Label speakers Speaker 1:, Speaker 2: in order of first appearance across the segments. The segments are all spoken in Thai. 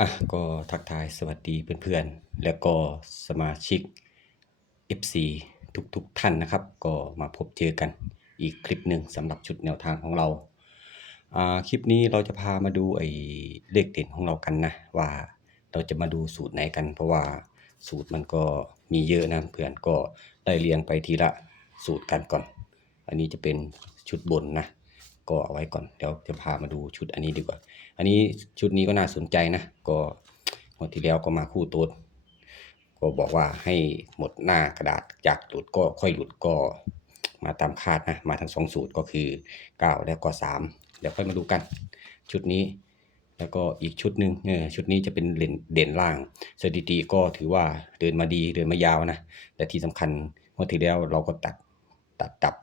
Speaker 1: อะก็ทักทายสวัสดีเพื่อนๆ แล้วก็สมาชิก FC ทุกๆท่านนะครับ ก็มาพบเจอกันอีกคลิปหนึ่งสำหรับชุดแนวทางของเราอ่าคลิปนี้เราจะพามาดูไอ้เลขเด่นของเรากันนะ ว่าเราจะมาดูสูตรไหนกัน เพราะว่าสูตรมันก็มีเยอะนะเพื่อนก็ได้เรียงไปทีละสูตรกันก่อน อันนี้จะเป็นชุดบนนะ ก็เอาไว้ก่อนเดี๋ยวจะพามาดูชุดอันนี้ดีกว่า อันนี้ชุดนี้ก็น่าสนใจนะ ก็งวดที่แล้วก็มาคู่ตัวก็บอกว่าให้หมดหน้ากระดาษจากหลุดก็ค่อยหลุดก็มาตามคาดนะมาทั้งสองสูตรก็คือ 9 แล้วก็ 3 เดี๋ยวค่อยมาดูกัน ชุดนี้แล้วก็อีกชุดหนึ่งเออชุดนี้จะเป็นเด่นเด่นล่างสถิติก็ถือว่าเดินมาดีเดินมายาวนะ แต่ที่สำคัญงวดที่แล้วเราก็ตัดตัดดับ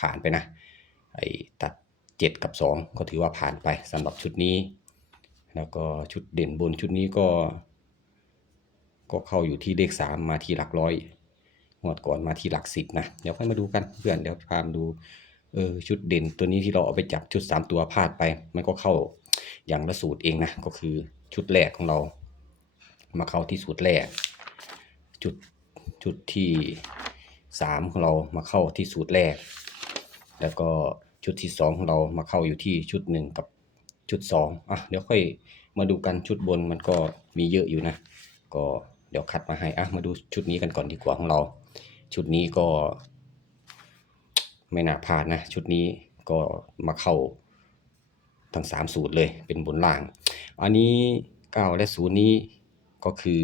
Speaker 1: ผ่านไปนะไอ้ตัด 7 กับ 2 ก็ถือว่าผ่านไปสำหรับชุดนี้ แล้วก็ชุดเด่นบนชุดนี้ก็ ก็เข้าอยู่ที่เลข 3 มาที่หลักร้อยงวดก่อนมาที่หลักสิบนะ เดี๋ยวค่อยมาดูกันเพื่อนเดี๋ยวพามาดูเออชุดเด่นตัวนี้ที่เราเอาไปจับชุด 3 ตัวพลาดไป มันก็เข้าอย่างละสูตรเองนะก็คือชุดแรกของเรา มาเข้าที่สูตรแรก จุดจุดที่สามของเรามาเข้าที่สูตรแรก แล้วก็ ชุดที่สองของเรามาเข้าอยู่ที่ชุดหนึ่งกับชุดสองอะเดี๋ยวค่อยมาดูกันชุดบนมันก็มีเยอะอยู่นะ ก็เดี๋ยวคัดมาให้อะมาดูชุดนี้กันก่อนดีกว่าของเรา ชุดนี้ก็ ไม่น่าพลาดนะ ชุดนี้ก็มาเข้าทั้งสามสูตรเลยเป็นบนล่าง อันนี้เก้าและศูนย์นี้ก็คือ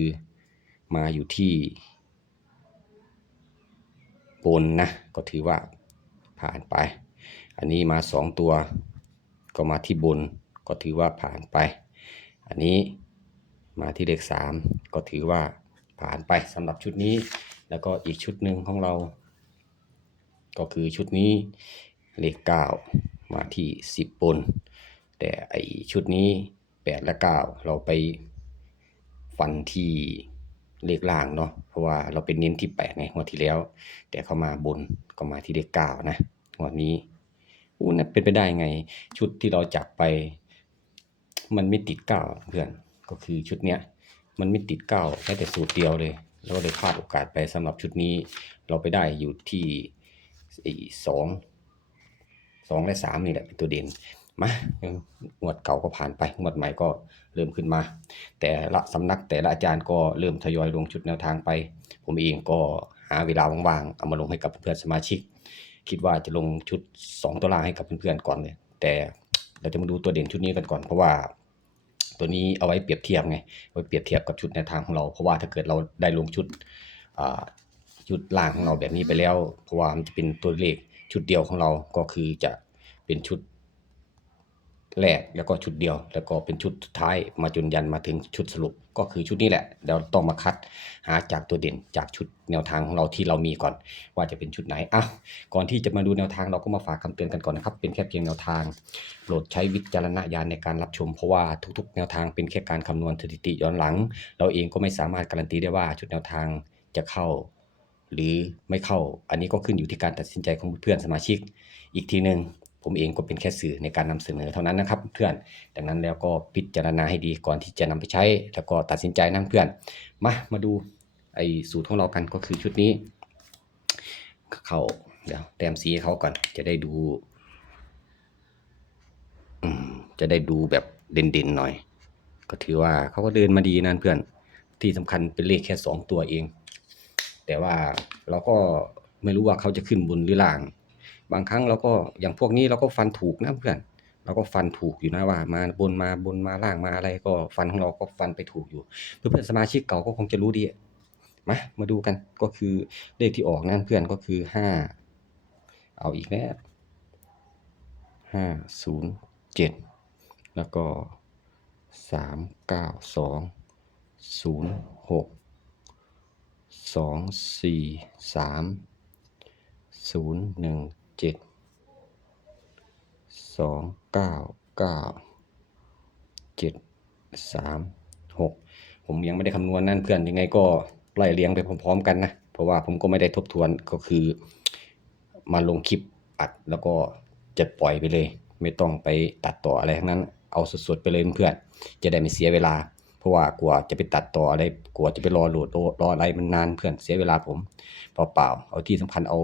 Speaker 1: มาอยู่ที่บนนะ ก็ถือว่าผ่านไป อันนี้มาสองตัว ก็มาที่บนก็ถือว่าผ่านไป อันนี้มาที่เลขสามก็ถือว่าผ่านไปสำหรับชุดนี้ แล้วก็อีกชุดหนึ่งของเรา ก็คือชุดนี้เลขเก้ามาที่สิบบน แต่ไอชุดนี้แปดและเก้าเราไปฟันที่เลขล่างเนาะเพราะว่าเราเป็นเน้นที่แปดไงงวดที่แล้ว แต่เขามาบนก็มาที่เลขเก้านะงวดนี้ อู้นั่นเป็นไปได้ไง ชุดที่เราจับไป มันไม่ติดเก้าเพื่อน ก็คือชุดเนี้ย มันไม่ติดเก้าแค่แต่สูตรเดียวเลย แล้วก็เลยพลาดโอกาสไปสำหรับชุดนี้ เราไปได้อยู่ที่อ้สองสองและสามนี่แหละเป็นตัวเด่นมางวดเก่าก็ผ่านไปงวดใหม่ก็เริ่มขึ้นมา แต่ละสำนักแต่ละอาจารย์ก็เริ่มทยอยลงชุดแนวทางไป ผมเองก็หาเวลาว่างๆเอามาลงให้กับเพื่อนสมาชิก คิดว่าจะลงชุด 2 ตัวล่างให้กับเพื่อนๆก่อนเลย แต่เราจะมาดูตัวเด่นชุดนี้กันก่อนเพราะว่า ตัวนี้เอาไว้เปรียบเทียบไงไว้เปรียบเทียบกับชุดในทางของเราเพราะว่าถ้าเกิดเราได้ลงชุดอ่าชุดล่างของเราแบบนี้ไปแล้ว เพราะว่ามันจะเป็นตัวเลขชุดเดียวของเราก็คือจะเป็นชุด แรกแล้วก็ชุดเดียว แล้วก็เป็นชุดสุดท้ายมาจนยันมาถึงชุดสรุป ก็คือชุดนี้แหละเดี๋ยวต้องมาคัดหาจากตัวเด่นจากชุดแนวทางของเราที่เรามีก่อน ว่าจะเป็นชุดไหนอะก่อนที่จะมาดูแนวทางเราก็มาฝากคำเตือนกันก่อนนะครับ เป็นแค่เพียงแนวทางโปรดใช้วิจารณญาณในการรับชม เพราะว่าทุกๆ แนวทางเป็นแค่การคำนวณสถิติย้อนหลัง เราเองก็ไม่สามารถการันตีได้ว่าชุดแนวทางจะเข้า หรือไม่เข้า อันนี้ก็ขึ้นอยู่ที่การตัดสินใจของเพื่อนสมาชิก อีกทีหนึ่ง ผมเองก็เป็นแค่สื่อในการนำเสนอเท่านั้นนะครับเพื่อน ดังนั้นแล้วก็พิจารณาให้ดีก่อนที่จะนำไปใช้ แล้วก็ตัดสินใจนั่งเพื่อน มา มาดูไอ้สูตรของเรากันก็คือชุดนี้ เขาเดี๋ยวแต้มสีเขาก่อนจะได้ดูจะได้ดูแบบเด่นๆหน่อย ก็ถือว่าเขาก็เดินมาดีนั่นเพื่อน ที่สำคัญเป็นเลขแค่สองตัวเอง แต่ว่าเราก็ไม่รู้ว่าเขาจะขึ้นบนหรือล่าง บางครั้งเราก็อย่างพวกนี้เราก็ฟันถูกนะเพื่อน เราก็ฟันถูกอยู่นะว่ามาบนมาบนมาล่างมาอะไรก็ฟันของเราก็ฟันไปถูกอยู่ เพื่อนๆสมาชิกเก่าก็คงจะรู้ดีมามาดูกันก็คือเลขที่ออกนั่นเพื่อนก็คือห้าเอาอีกแล้วห้าศูนย์เจ็ดแล้วก็สามเก้าสองศูนย์หกสองสี่สามศูนย์หนึ่ง เจ็ดสองเก้าเก้าเจ็ดสามหกผมยังไม่ได้คำนวณนั่นเพื่อนยังไงก็ไล่เลี้ยงไปพร้อมๆกันนะ เพราะว่าผมก็ไม่ได้ทบทวนก็คือมาลงคลิปอัดแล้วก็จะปล่อยไปเลย ไม่ต้องไปตัดต่ออะไรทั้งนั้น เอาสดๆไปเลยเพื่อนจะได้ไม่เสียเวลา เพราะว่ากลัวจะไปตัดต่ออะไรกลัวจะไปรอโหลดรออะไรมันนานเพื่อนเสียเวลาผมเปล่าๆเอาที่สำคัญเอา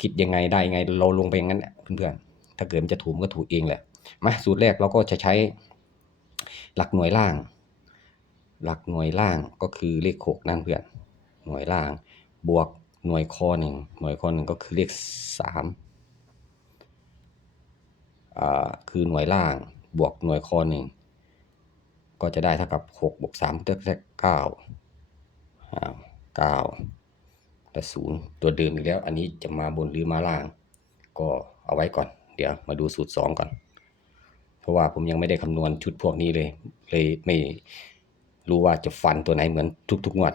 Speaker 1: คิดยังไงได้ยังไงเราลงไปอย่างนั้นแหละเพื่อนๆถ้าเกิดมันจะถูกมันก็ถูกเองแหละมาสูตรแรกเราก็จะใช้หลักหน่วยล่าง หลักหน่วยล่างก็คือเลขหกนั่นเพื่อนหน่วยล่าง บวกหน่วยข้อหนึ่งหน่วยข้อหนึ่งก็คือเลขสามอ่าคือหน่วยล่างบวกหน่วยข้อหนึ่งก็จะได้เท่ากับหกบวกสามเท่ากับเก้าเก้า และศูนย์ตัวเดิมอีกแล้ว อันนี้จะมาบนหรือมาล่าง ก็เอาไว้ก่อน เดี๋ยวมาดูสูตรสองก่อน เพราะว่าผมยังไม่ได้คำนวณชุดพวกนี้เลย เลยไม่รู้ว่าจะฟันตัวไหนเหมือนทุกๆงวด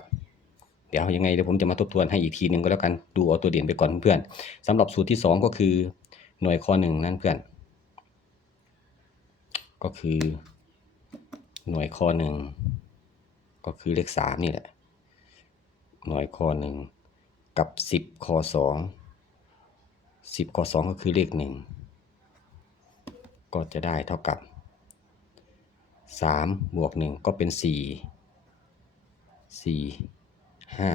Speaker 1: เดี๋ยวยังไงเดี๋ยวผมจะมาทบทวนให้อีกทีหนึ่งก็แล้วกัน ดูเอาตัวเด่นไปก่อนเพื่อนสำหรับสูตรที่สองก็คือหน่วยข้อหนึ่งนั่นเพื่อน ก็คือหน่วยข้อหนึ่งก็คือเลขสามนี่แหละ หน่วยข้อหนึ่ง กับสิบข้อสองสิบข้อสองก็คือเลขหนึ่งก็จะได้เท่ากับสามบวกหนึ่งก็เป็นสี่สี่ห้า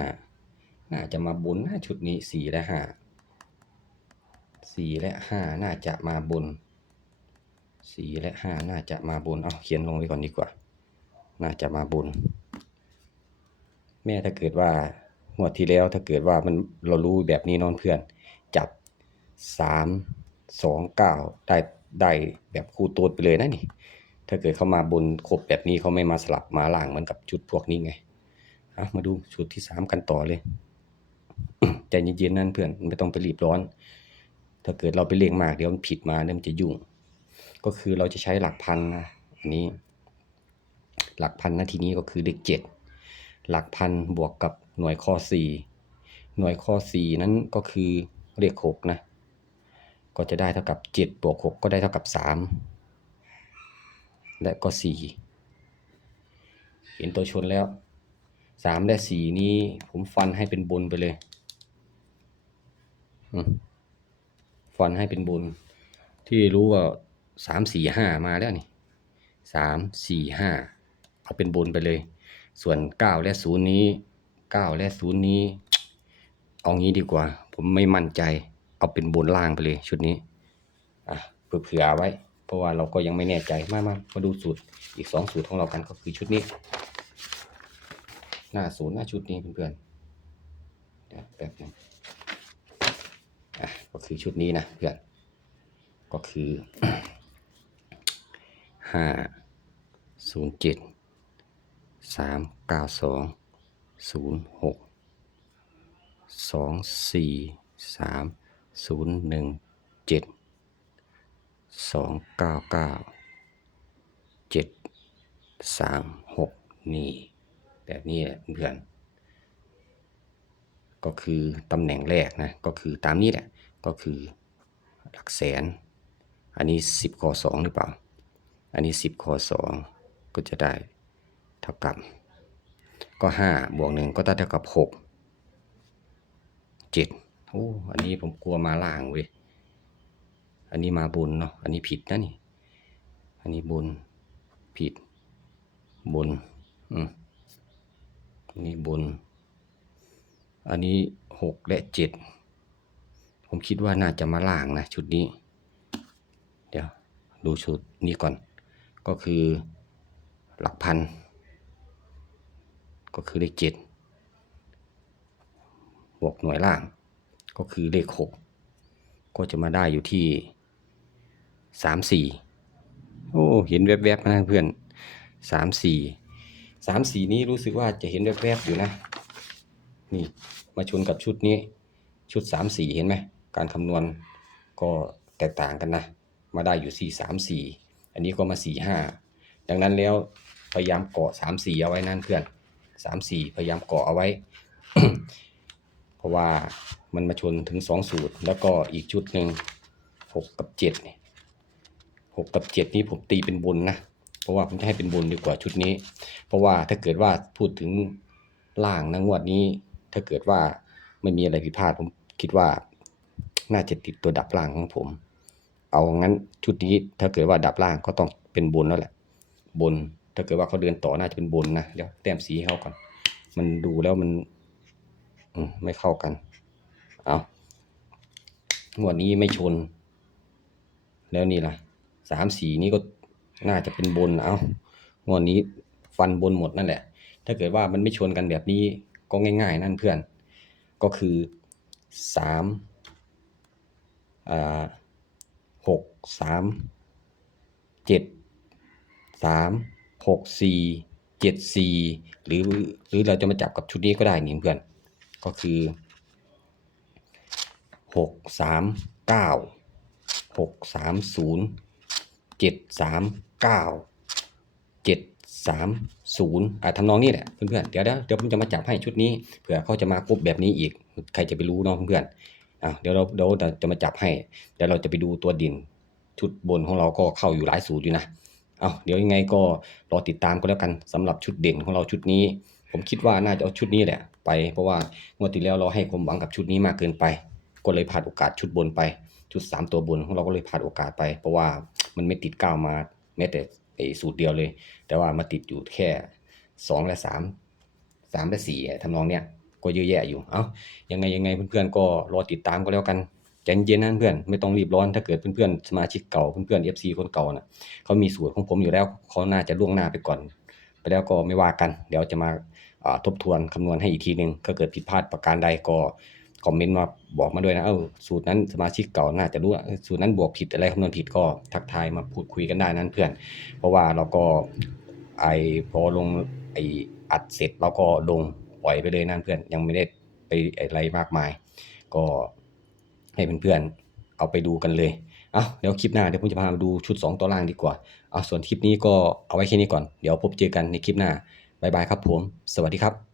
Speaker 1: น่าจะมาบนหนะชุดนี้สี่และห้าสี่และห้าน่าจะมาบนสี่และห้าน่าจะมาบน เอาเขียนลงไว้ก่อนดีกว่า น่าจะมาบน แม่ถ้าเกิดว่า งวดที่แล้วถ้าเกิดว่ามันเรารู้แบบนี้นอนเพื่อน จับสามสองเก้าได้ได้แบบคู่ตัวไปเลยนะนี่ ถ้าเกิดเขามาบนครบแบบนี้เขาไม่มาสลับมาล่างเหมือนกับชุดพวกนี้ไงอะมาดูชุดที่สามกันต่อเลยใจเย็นๆนั่นเพื่อนไม่ต้องไปรีบร้อน ถ้าเกิดเราไปเล่งมากเดี๋ยวมันผิดมาเดี๋ยมันจะยุ่ง ก็คือเราจะใช้หลักพันนะอันนี้ หลักพันนาทีนี้ก็คือเลขเจ็ดหลักพันบวกกับ หน่วยข้อสี่หน่วยข้อสี่นั้นก็คือเลขหกนะ ก็จะได้เท่ากับเจ็ดบวกหกก็ได้เท่ากับสามและก็สี่เห็นตัวชนแล้วสามและสี่นี้ผมฟันให้เป็นบนไปเลยฟันให้เป็นบน ที่รู้ว่าสามสี่ห้ามาแล้วนี่สามสี่ห้าเอาเป็นบนไปเลย ส่วนเก้าและศูนย์นี้ เก้าและศูนย์นี้ เอางี้ดีกว่า ผมไม่มั่นใจ เอาเป็นบนล่างไปเลยชุดนี้ อะเผื่อๆไว้ เพราะว่าเราก็ยังไม่แน่ใจมามามาดูสูตรอีกสองสูตรของเรากันก็คือชุดนี้ หน้าศูนย์หน้าชุดนี้เพื่อนๆเดี๋ยวแป๊บนึงอะก็คือชุดนี้นะเพื่อนก็คือห้าศูนย์เจ็ดสามเก้าสอง ศูนย์หกสองสี่สามศูนย์หนึ่งเจ็ดสองเก้าเก้าเจ็ดสามหกนี่แบบนี้แหละเพื่อน ก็คือตำแหน่งแรกนะ ก็คือตามนี้แหละ ก็คือหลักแสน อันนี้สิบข้อสองหรือเปล่า อันนี้สิบข้อสองก็จะได้เท่ากับ ก็ห้าบวกหนึ่งก็เท่ากับหกเจ็ดโอ้อันนี้ผมกลัวมาล่างเว้ยอันนี้มาบนเนาะอันนี้ผิดนะนี่ อันนี้บนผิดบนอืมอันนี้บนอันนี้หกและเจ็ดผมคิดว่าน่าจะมาล่างนะชุดนี้ เดี๋ยวดูชุดนี้ก่อน ก็คือหลักพัน ก็คือเลขเจ็ดบวกหน่วยล่าง ก็คือเลขหกก็จะมาได้อยู่ที่สามสี่โอ้เห็นแวบๆนะเพื่อนสามสี่สามสี่นี้รู้สึกว่าจะเห็นแวบๆอยู่นะ นี่มาชนกับชุดนี้ ชุดสามสี่เห็นไหมการคำนวณก็แตกต่างกันนะ มาได้อยู่สี่สามสี่อันนี้ก็มาสี่ห้าดังนั้นแล้วพยายามเกาะสามสี่เอาไว้นั่นเพื่อน สามสี่พยายามเกาะเอาไว้ เพราะว่ามันมาชนถึงสองสูตร แล้วก็อีกชุดหนึ่งหกกับเจ็ดเนี่ยหกกับเจ็ดนี้ผมตีเป็นบนนะ เพราะว่าผมจะให้เป็นบนดีกว่าชุดนี้ เพราะว่าถ้าเกิดว่าพูดถึงล่างนะงวดนี้ ถ้าเกิดว่าไม่มีอะไรผิดพลาดผมคิดว่าน่าจะติดตัวดับล่างของผม เอางั้นชุดนี้ถ้าเกิดว่าดับล่างก็ต้องเป็นบนแล้วแหละ บน ถ้าเกิดว่าเขาเดินต่อน่าจะเป็นบนนะเดี๋ยวแต้มสีให้เขาก่อน มันดูแล้วมันอืไม่เข้ากัน เอางวดนี้ไม่ชน แล้วนี่ล่ะสามสีนี้ก็น่าจะเป็นบนเอางวดนี้ฟันบนหมดนั่นแหละ ถ้าเกิดว่ามันไม่ชนกันแบบนี้ก็ง่ายๆ นั่นเพื่อน ก็คือสามอ่าหกสามเจ็ดสาม หกสี่เจ็ดสี่หรือหรือเราจะมาจับกับชุดนี้ก็ได้นี่เพื่อน ก็คือหกสามเก้าหกสามศูนย์เจ็ดสามเก้าเจ็ดสามศูนย์อ่าทำนองนี้แหละเพื่อนๆเดี๋ยวเดี๋ยวเดี๋ยวผมจะมาจับให้ชุดนี้เผื่อเขาจะมาครบแบบนี้อีก ใครจะไปรู้เนาะเพื่อนๆอ่าเดี๋ยวเราเดี๋ยวเราจะมาจับให้เดี๋ยวเราจะไปดูตัวดินชุดบนของเราก็เข้าอยู่หลายสูตรอยู่นะ เอาเดี๋ยวยังไงก็รอติดตามก็แล้วกันสำหรับชุดเด่นของเราชุดนี้ ผมคิดว่าน่าจะเอาชุดนี้แหละไป เพราะว่างวดที่แล้วเราให้ความหวังกับชุดนี้มากเกินไป ก็เลยพลาดโอกาสชุดบนไป ชุด 3 ตัวบนของเราก็เลยพลาดโอกาสไป เพราะว่ามันไม่ติดก้าวมาแม้แต่ไอ้สูตรเดียวเลย แต่ว่ามาติดอยู่แค่ 2 และ 3 3 และ4ทำนองเนี้ยก็เยอะแยะอยู่ เอายังไงยังไงเพื่อนๆก็รอติดตามก็แล้วกัน ใจเย็นๆนะเพื่อนไม่ต้องรีบร้อนถ้าเกิดเพื่อนๆสมาชิกเก่าเพื่อนๆ FC คนเก่าน่ะเขามีสูตรของผมอยู่แล้วเขาน่าจะล่วงหน้าไปก่อน ไปแล้วก็ไม่ว่ากัน เดี๋ยวจะมาทบทวนคำนวณให้อีกทีหนึ่งถ้าเกิดผิดพลาดประการใดก็คอมเมนต์มาบอกมาด้วยนะ เออสูตรนั้นสมาชิกเก่าน่าจะรู้สูตรนั้นบวกผิดอะไรคำนวณผิดก็ทักทายมาพูดคุยกันได้นั่นเพื่อน เพราะว่าเราก็ไอพอลงไออัดเสร็จเราก็ลงปล่อยไปเลยนั่นเพื่อนยังไม่ได้ไปอะไรมากมาย ก็ ให้เพื่อนๆเอาไปดูกันเลย เอาเดี๋ยวคลิปหน้าเดี๋ยวผมจะพามาดูชุด 2 ตัวล่างดีกว่า เอาส่วนคลิปนี้ก็เอาไว้แค่นี้ก่อน เดี๋ยวพบเจอกันในคลิปหน้าบายบายครับผม สวัสดีครับ